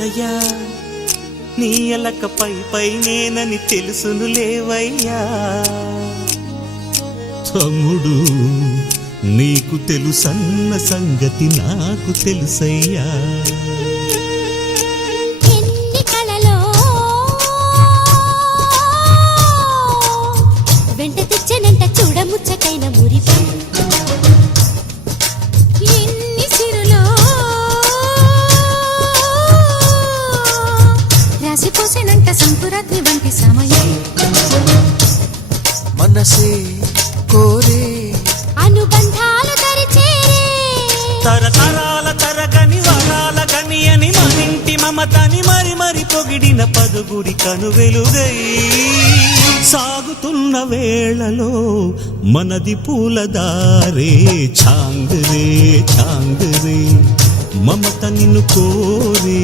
అయ్యా నీ ఎలక పై నేనని తెలుసును లేవయ్యా తమ్ముడు నీకు తెలుసన్న సంగతి నాకు తెలుసయ్యా వెంట తెచ్చనంట చూడముచ్చటైన మురిపం ఎన్ని సిరులో రాసిపోసేనంట సంకురాత్రి వంటి సమయం మనసే కోరే అనుబంధాలు తరిచేరే తరతరాల తరగని వరాల గని అని మనింటి మమతని మరి మరి పొగిడిన పదుగుడి కనువెలుగై సాగుతున్న వేళలో మనది పూలదారే ఛాంగరే ఛాంగరే మమత నిన్ను కోరే